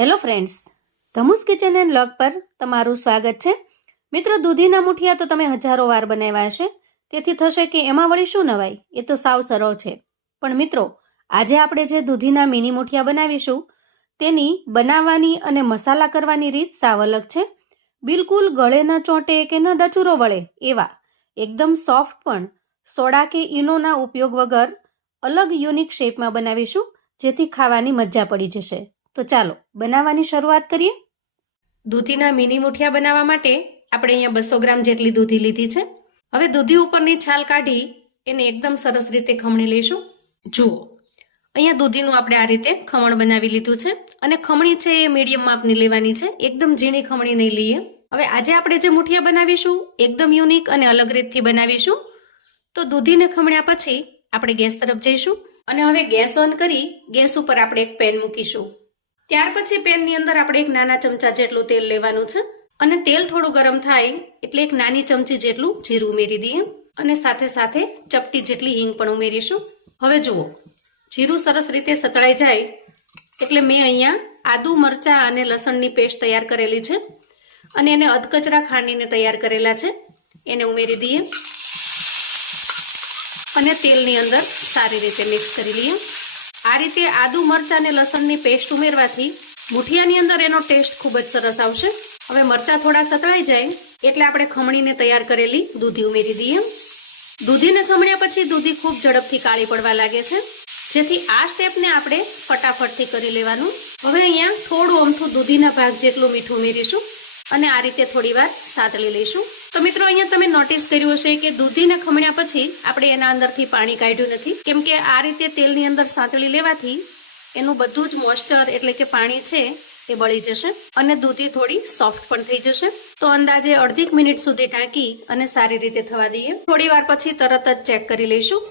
Hello friends, ધમુસ kitchen and vlog પર તમારું સ્વાગત છે. મિત્રો, દૂધીના મુઠિયા તો તમે હજારો વાર બનાવ્યા હશે, તેથી થશે કે એમાં વળી શું નવાઈ, એ તો સાવ સરળ છે. પણ મિત્રો, આજે આપણે જે દૂધીના મિની મુઠિયા બનાવીશું તેની બનાવવાની અને મસાલા કરવાની રીત સાવ અલગ છે. બિલકુલ ગળે ન ચોંટે કે ન ડચુરો વળે એવા એકદમ સોફ્ટ પણ સોડા કે ઈનોના ઉપયોગ વગર અલગ યુનિક શેપમાં બનાવીશું, જેથી ખાવાની મજા પડી જશે. તો ચાલો બનાવવાની શરૂઆત કરીએ. દૂધીના મિની મુઠિયા બનાવવા માટે આપણે અહીંયા 200 ગ્રામ જેટલી દૂધી લીધી છે. હવે દૂધી ઉપરની છાલ કાઢી એને એકદમ સરસ રીતે ખમણી લઈશું. જુઓ, અહીંયા દૂધીનું આપણે આ રીતે ખમણ બનાવી લીધું છે અને ખમણી છે એ મીડિયમ માપની લેવાની છે, એકદમ ઝીણી ખમણી નહીં લઈએ. હવે આજે આપણે જે મુઠિયા બનાવીશું એકદમ યુનિક અને અલગ રીતથી બનાવીશું. તો દૂધીને ખમણ્યા પછી આપણે ગેસ તરફ જઈશું અને હવે ગેસ ઓન કરી ગેસ ઉપર આપણે એક પેન મૂકીશું. ત્યાર પછી પેનની અંદર આપણે એક નાના ચમચા જેટલું તેલ લેવાનું છે અને તેલ થોડું ગરમ થાય એટલે એક નાની ચમચી જેટલું જીરું ઉમેરી દઈએ અને સાથે સાથે ચપટી જેટલી હિંગ પણ ઉમેરીશું. હવે જુઓ, જીરું સરસ રીતે સતળાઈ જાય એટલે મેં અહીંયા આદુ, મરચાં અને લસણની પેસ્ટ તૈયાર કરેલી છે અને એને અધકચરા ખાંડીને તૈયાર કરેલા છે, એને ઉમેરી દઈએ અને તેલની અંદર સારી રીતે મિક્સ કરી લઈએ. આ રીતે આદુ, મરચાં અને લસણની પેસ્ટ ઉમેરવાથી મુઠિયાની અંદર એનો ટેસ્ટ ખૂબ જ સરસ આવશે. હવે મરચાં થોડા સતળાઈ જાય એટલે આપણે ખમણીને તૈયાર કરેલી દૂધી ઉમેરી દઈએ. દૂધીને ખમણ્યા પછી દૂધી ખૂબ ઝડપથી કાળી પડવા લાગે છે, જેથી આ સ્ટેપને આપણે ફટાફટથી કરી લેવાનું. હવે અહીંયા થોડું અમથું દૂધીના ભાગ જેટલું મીઠું ઉમેરીશું અને આ રીતે થોડી વાર સાતળી લઈશું. તો મિત્રો, અહીંયા તમે નોટિસ કર્યું હશે કે દૂધીને ખમણ્યા પછી આપણે એના અંદરથી પાણી કાઢ્યું નથી, કેમ કે આ રીતે તેલની અંદર સાંતળી લેવાથી એનું બધું જ મોઇસ્ચર એટલે કે પાણી છે એ બળી જશે અને દૂધી થોડી સોફ્ટ પણ થઈ જશે. તો અંદાજે અડધી મિનિટ સુધી ઢાંકી અને સારી રીતે થવા દઈએ. થોડી વાર પછી તરત જ ચેક કરી લઈશું.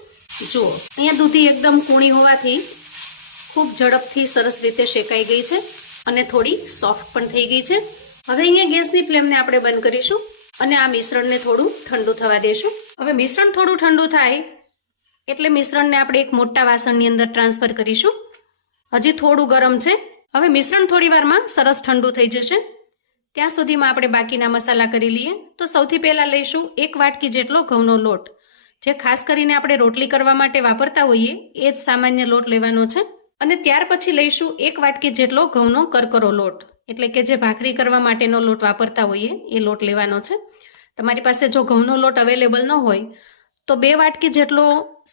જુઓ, અહીંયા દૂધી એકદમ કૂણી હોવાથી ખૂબ ઝડપથી સરસ રીતે શેકાઈ ગઈ છે અને થોડી સોફ્ટ પણ થઈ ગઈ છે. હવે અહીંયા ગેસની ફ્લેમને આપણે બંધ કરીશું અને આ મિશ્રણને થોડું ઠંડુ થવા દેશું. હવે મિશ્રણ થોડું ઠંડુ થાય એટલે મિશ્રણને આપણે એક મોટા વાસણની અંદર ટ્રાન્સફર કરીશું. હજી થોડું ગરમ છે. હવે મિશ્રણ થોડી વારમાં સરસ ઠંડુ થઈ જશે, ત્યાં સુધીમાં આપણે બાકીના મસાલા કરી લઈએ. તો સૌથી પહેલાં લઈશું 1 વાટકી જેટલો ઘઉંનો લોટ, જે ખાસ કરીને આપણે રોટલી કરવા માટે વાપરતા હોઈએ એ જ સામાન્ય લોટ લેવાનો છે. અને ત્યાર પછી લઈશું 1 વાટકી જેટલો ઘઉંનો કરકરો લોટ, એટલે કે જે ભાખરી કરવા માટેનો લોટ વાપરતા હોઈએ એ લોટ લેવાનો છે. તમારી પાસે જો ઘઉંનો લોટ અવેલેબલ ન હોય તો 2 વાટકી જેટલો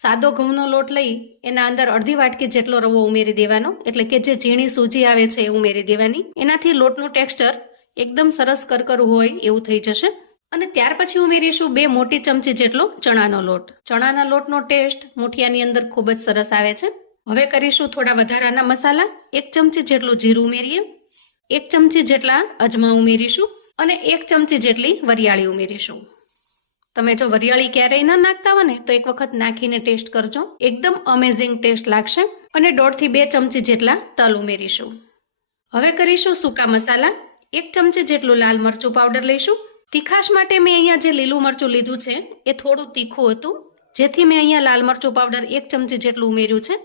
સાદો ઘઉંનો લોટ લઈ એના અંદર અડધી વાટકી જેટલો રવો ઉમેરી દેવાનો, એટલે કે જે ઝીણી સૂજી આવે છે એ ઉમેરી દેવાની. એનાથી લોટનું ટેક્સચર એકદમ સરસ કરકરું હોય એવું થઈ જશે. અને ત્યાર પછી ઉમેરીશું 2 મોટી ચમચી જેટલો ચણાનો લોટ. ચણાના લોટનો ટેસ્ટ મુઠિયાની અંદર ખૂબ જ સરસ આવે છે. હવે કરીશું થોડા વધારાના મસાલા. 1 ચમચી જેટલું જીરું ઉમેરીએ, 1 ચમચી જેટલા અજમા ઉમેરીશું અને 1 ચમચી જેટલી વરિયાળી ઉમેરીશું. તમે જો વરિયાળી ક્યારેય ન નાખતા હોય ને તો એક વખત નાખીને ટેસ્ટ કરજો, એકદમ અમેઝિંગ ટેસ્ટ લાગશે. અને 1.5 થી 2 ચમચી જેટલા તલ ઉમેરીશું. હવે કરીશું સૂકા મસાલા. 1 ચમચી જેટલું લાલ મરચું પાવડર લઈશું. તીખાશ માટે મેં અહીંયા જે લીલું મરચું લીધું છે એ થોડું તીખું હતું, જેથી મેં અહીંયા લાલ મરચું પાવડર 1 ચમચી જેટલું ઉમેર્યું છે.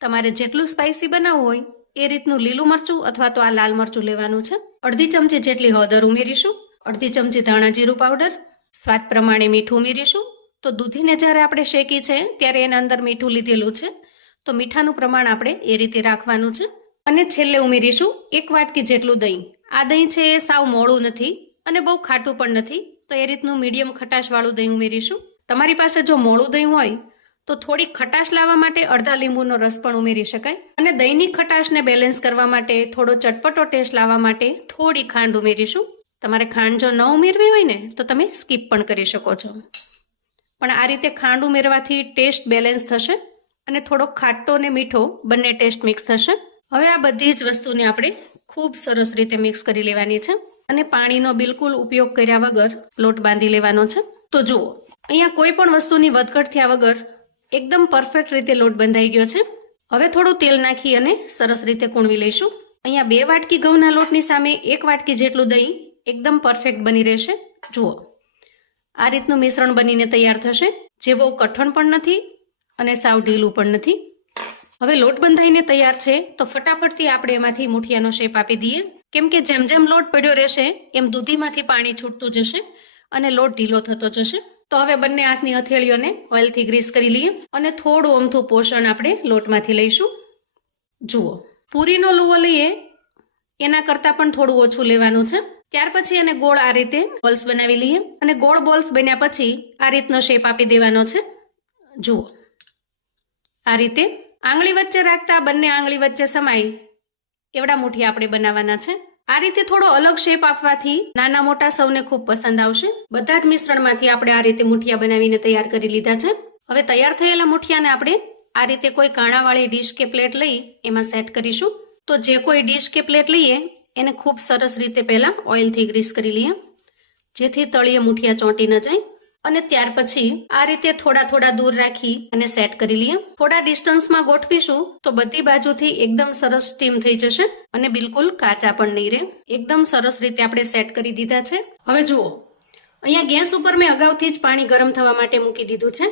તમારે જેટલું સ્પાઇસી બનાવવું હોય એ રીતનું લીલું મરચું અથવા તો આ લાલ મરચું લેવાનું છે. અડધી ચમચી જેટલી હળદર ઉમેરીશું, અડધી ચમચી ધાણા જીરું પાવડર, સ્વાદ પ્રમાણે મીઠું ઉમેરીશું. તો દૂધીને જ્યારે આપણે શેકી છે ત્યારે એના અંદર મીઠું લીધેલું છે, તો મીઠાનું પ્રમાણ આપણે એ રીતે રાખવાનું છે. અને છેલ્લે ઉમેરીશું 1 વાટકી જેટલું દહીં. આ દહીં છે એ સાવ મોળું નથી અને બહુ ખાટું પણ નથી, તો એ રીતનું મીડિયમ ખટાશવાળું દહીં ઉમેરીશું. તમારી પાસે જો મોળું દહીં હોય તો થોડી ખટાશ લાવવા માટે અડધા લીંબુનો રસ પણ ઉમેરી શકાય. અને દહીંની ખટાશને બેલેન્સ કરવા માટે, થોડો ચટપટો ટેસ્ટ લાવવા માટે થોડી ખાંડ ઉમેરીશું. તમારે ખાંડ જો ન ઉમેરવી હોય ને તો તમે સ્કીપ પણ કરી શકો છો, પણ આ રીતે ખાંડ ઉમેરવાથી ટેસ્ટ બેલેન્સ થશે અને થોડો ખાટો અને મીઠો બંને ટેસ્ટ મિક્સ થશે. હવે આ બધી જ વસ્તુને આપણે ખૂબ સરસ રીતે મિક્સ કરી લેવાની છે અને પાણીનો બિલકુલ ઉપયોગ કર્યા વગર લોટ બાંધી લેવાનો છે. તો જુઓ, અહીંયા કોઈ પણ વસ્તુની વધઘટ થયા વગર એકદમ પરફેક્ટ રીતે લોટ બંધાઈ ગયો છે. હવે થોડું તેલ નાખી અને સરસ રીતે કૂણવી લઈશું. અહીંયા 2 વાટકી ઘઉંના લોટની સામે 1 વાટકી જેટલું દહીં એકદમ પરફેક્ટ બની રહેશે. જુઓ, આ રીતનું મિશ્રણ બનીને તૈયાર થશે, જે બહુ કઠણ પણ નથી અને સાવ ઢીલું પણ નથી. હવે લોટ બંધાઈને તૈયાર છે તો ફટાફટથી આપણે એમાંથી મુઠિયાનો શેપ આપી દઈએ, કેમ કે જેમ જેમ લોટ પડ્યો રહેશે એમ દૂધીમાંથી પાણી છૂટતું જશે અને લોટ ઢીલો થતો જશે. તો હવે બંને હાથની હથેળીઓને ઓઇલથી ગ્રીસ કરી લઈએ અને થોડું અમથું પોષણ આપણે લોટમાંથી લઈશું. જુઓ, પૂરીનો લુવો લઈએ એના કરતાં પણ થોડું ઓછું લેવાનું છે. ત્યાર પછી એને ગોળ આ રીતે બોલ્સ બનાવી લઈએ અને ગોળ બોલ્સ બન્યા પછી આ રીતનો શેપ આપી દેવાનો છે. જુઓ, આ રીતે આંગળી વચ્ચે રાખતા બંને આંગળી વચ્ચે સમાય એવડા મુઠિયા આપણે બનાવવાના છે. આ રીતે થોડો અલગ શેપ આપવાથી નાના મોટા સૌને ખૂબ પસંદ આવશે. બધા જ મિશ્રણમાંથી આપણે આ રીતે મુઠિયા બનાવીને તૈયાર કરી લીધા છે. હવે તૈયાર થયેલા મુઠિયાને આપણે આ રીતે કોઈ કાણાવાળી ડીશ કે પ્લેટ લઈ એમાં સેટ કરીશું. તો જે કોઈ ડીશ કે પ્લેટ લઈએ એને ખૂબ સરસ રીતે પહેલાં ઓઇલથી ગ્રીસ કરી લઈએ, જેથી તળિયે મુઠિયા ચોંટી ન જાય. અને ત્યાર પછી આ રીતે થોડા થોડા દૂર રાખી અને સેટ કરી લઈએ. થોડા ડિસ્ટન્સમાં ગોઠવીશું તો બધી બાજુથી એકદમ સરસ સ્ટીમ થઈ જશે અને બિલકુલ કાચા પણ નહીં રહે. એકદમ સરસ રીતે આપણે સેટ કરી દીધા છે. હવે જુઓ, અહીંયા ગેસ ઉપર મેં અગાઉથી જ પાણી ગરમ થવા માટે મૂકી દીધું છે.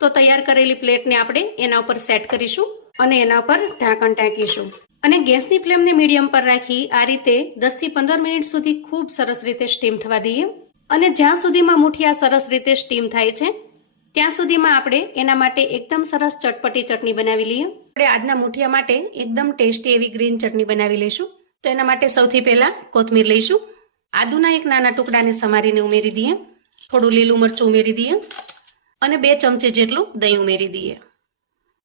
તો તૈયાર કરેલી પ્લેટને આપણે એના ઉપર સેટ કરીશું અને એના ઉપર ઢાંકણ ઢાંકીશું અને ગેસની ફ્લેમને મીડિયમ પર રાખી આ રીતે 10 થી 15 મિનિટ સુધી ખૂબ સરસ રીતે સ્ટીમ થવા દઈએ. અને જ્યાં સુધીમાં મુઠિયા સરસ રીતે સ્ટીમ થાય છે ત્યાં સુધીમાં આપણે એના માટે એકદમ સરસ ચટપટી ચટણી બનાવી લઈએ. આપણે આજના મુઠિયા માટે એકદમ ટેસ્ટી એવી ગ્રીન ચટણી બનાવી લઈશું. તો એના માટે સૌથી પહેલા કોથમીર લઈશું. આદુના એક નાના ટુકડાને સમારીને ઉમેરી દઈએ, થોડું લીલું મરચું ઉમેરી દઈએ અને 2 ચમચી જેટલું દહીં ઉમેરી દઈએ.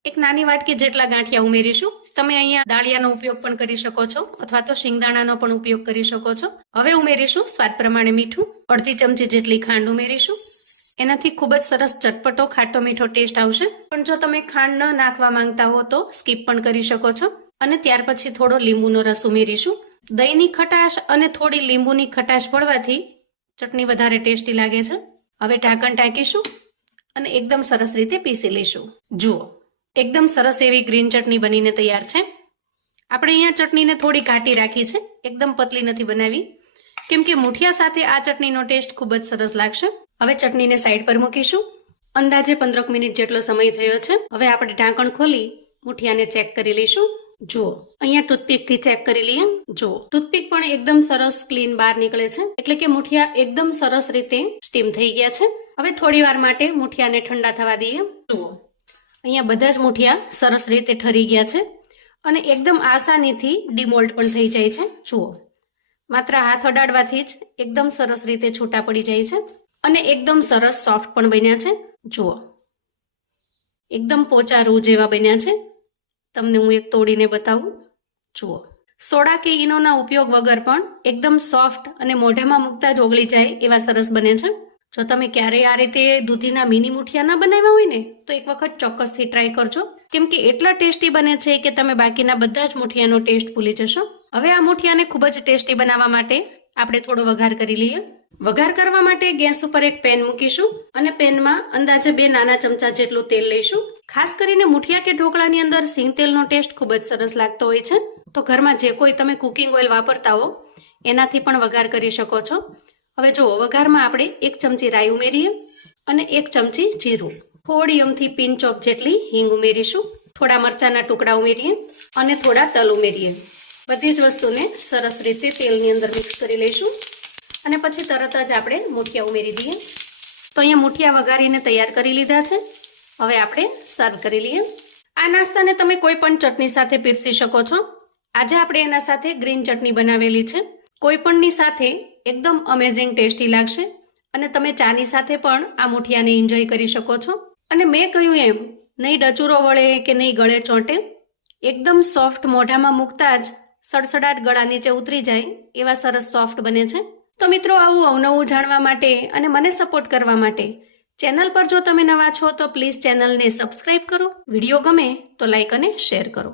એક નાની વાટકી જેટલા ગાંઠિયા ઉમેરીશું. તમે અહીંયા દાળિયાનો ઉપયોગ પણ કરી શકો છો અથવા તો શિંગદાણાનો પણ ઉપયોગ કરી શકો છો. હવે ઉમેરીશું સ્વાદ પ્રમાણે મીઠું. અડધી ચમચી જેટલી ખાંડ ઉમેરીશું. એનાથી ખૂબ જ સરસ ચટપટો ખાટો મીઠો ટેસ્ટ આવશે. પણ જો તમે ખાંડ ન નાખવા માંગતા હો તો સ્કીપ પણ કરી શકો છો. અને ત્યાર પછી થોડો લીંબુનો રસ ઉમેરીશું. દહીંની ખટાશ અને થોડી લીંબુની ખટાશ પડવાથી ચટણી વધારે ટેસ્ટી લાગે છે. હવે ઢાંકણ ઢાંકીશું અને એકદમ સરસ રીતે પીસી લઈશું. જુઓ, એકદમ સરસ એવી ગ્રીન ચટણી બનીને તૈયાર છે. આપણે અહીંયા ચટણીને થોડી ઘાટી રાખી છે, એકદમ પતલી નથી બનાવી, કેમ કે મુઠિયા સાથે આ ચટણીનો ટેસ્ટ ખૂબ જ સરસ લાગશે. હવે ચટણીને સાઈડ પર મૂકીશું. અંદાજે 15 મિનિટ જેટલો સમય થયો છે. હવે આપણે ઢાંકણ ખોલી મુઠિયાને ચેક કરી લઈશું. જુઓ, અહીંયા ટૂથપીકથી ચેક કરી લઈએ. જુઓ, ટૂથપીક પણ એકદમ સરસ ક્લીન બહાર નીકળે છે, એટલે કે મુઠિયા એકદમ સરસ રીતે સ્ટીમ થઈ ગયા છે. હવે થોડી વાર માટે મુઠિયાને ઠંડા થવા દઈએ. જુઓ, અહીંયા બધા જ મુઠિયા સરસ રીતે ઠરી ગયા છે અને એકદમ આસાનીથી ડિમોલ્ડ પણ થઈ જાય છે. જુઓ, માત્ર હાથ અડાડવાથી જ એકદમ સરસ રીતે છૂટા પડી જાય છે અને એકદમ સરસ સોફ્ટ પણ બન્યા છે. જુઓ, એકદમ પોચા રૂ જેવા બન્યા છે. તમને હું એક તોડીને બતાવું. જુઓ, સોડા કે ઈનોના ઉપયોગ વગર પણ એકદમ સોફ્ટ અને મોઢામાં મૂકતા જ ઓગળી જાય એવા સરસ બને છે. જો તમે ક્યારેય આ રીતે દૂધીના મિની મુઠિયા ના બનાવ્યા હોય ને તો એક વખત ચોક્કસથી ટ્રાય કરજો, કેમ કે એટલા ટેસ્ટી બને છે કે તમે બાકીના બધા જ મુઠિયાનો ટેસ્ટ ભૂલી જશો. હવે આ મુઠિયાને ખૂબ જ ટેસ્ટી બનાવવા માટે આપણે થોડો વઘાર કરી લઈએ. વઘાર કરવા માટે ગેસ ઉપર એક પેન મૂકીશું અને પેનમાં અંદાજે 2 નાના ચમચા જેટલું તેલ લઈશું. ખાસ કરીને મુઠિયા કે ઢોકળાની અંદર સિંગ તેલનો ટેસ્ટ ખૂબ જ સરસ લાગતો હોય છે. તો ઘરમાં જે કોઈ તમે કુકિંગ ઓઇલ વાપરતા હો એનાથી પણ વઘાર કરી શકો છો. હવે જુઓ, વઘારમાં આપણે 1 ચમચી રાઈ ઉમેરીએ અને 1 ચમચી જીરું, થોડી અમથી પિંચ ઓફ જેટલી હિંગ ઉમેરીશું. થોડા મરચાના ટુકડા ઉમેરીએ અને થોડા તલ ઉમેરીએ. બધી જ વસ્તુને સરસ રીતે તેલની અંદર મિક્સ કરી લઈશું અને પછી તરત જ આપણે મુઠિયા ઉમેરી દઈએ. તો અહીંયા મુઠિયા વઘારીને તૈયાર કરી લીધા છે. હવે આપણે સર્વ કરી લઈએ. આ નાસ્તાને તમે કોઈ પણ ચટણી સાથે પીરસી શકો છો. આજે આપણે એના સાથે ગ્રીન ચટણી બનાવેલી છે. કોઈ પણની સાથે એકદમ અમેઝિંગ ટેસ્ટી લાગશે અને તમે ચાની સાથે પણ આ મુઠિયાને એન્જોય કરી શકો છો. અને મેં કહ્યું એમ, નહીં ડચુરો વળે કે નહીં ગળે ચોંટે, એકદમ સોફ્ટ મોઢામાં મૂકતા જ સડસડાટ ગળા નીચે ઉતરી જાય એવા સરસ સોફ્ટ બને છે. તો મિત્રો, આવું અવનવું જાણવા માટે અને મને સપોર્ટ કરવા માટે ચેનલ પર જો તમે નવા છો તો પ્લીઝ ચેનલને સબસ્ક્રાઇબ કરો. વિડીયો ગમે તો લાઇક અને શેર કરો.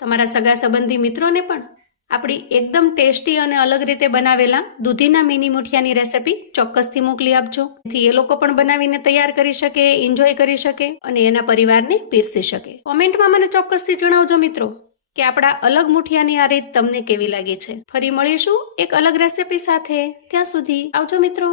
તમારા સગા સંબંધી મિત્રોને પણ આપણી એકદમ ટેસ્ટી અને અલગ રીતે બનાવેલા દૂધીના મિની મુઠિયાની રેસિપી ચોક્કસથી મોકલી આપજો, જેથી એ લોકો પણ બનાવીને તૈયાર કરી શકે, એન્જોય કરી શકે અને એના પરિવારને પીરસી શકે. કોમેન્ટમાં મને ચોક્કસથી જણાવજો મિત્રો કે આપણા અલગ મુઠિયાની આ રીત તમને કેવી લાગી છે. ફરી મળીશું એક અલગ રેસિપી સાથે. ત્યાં સુધી આવજો મિત્રો.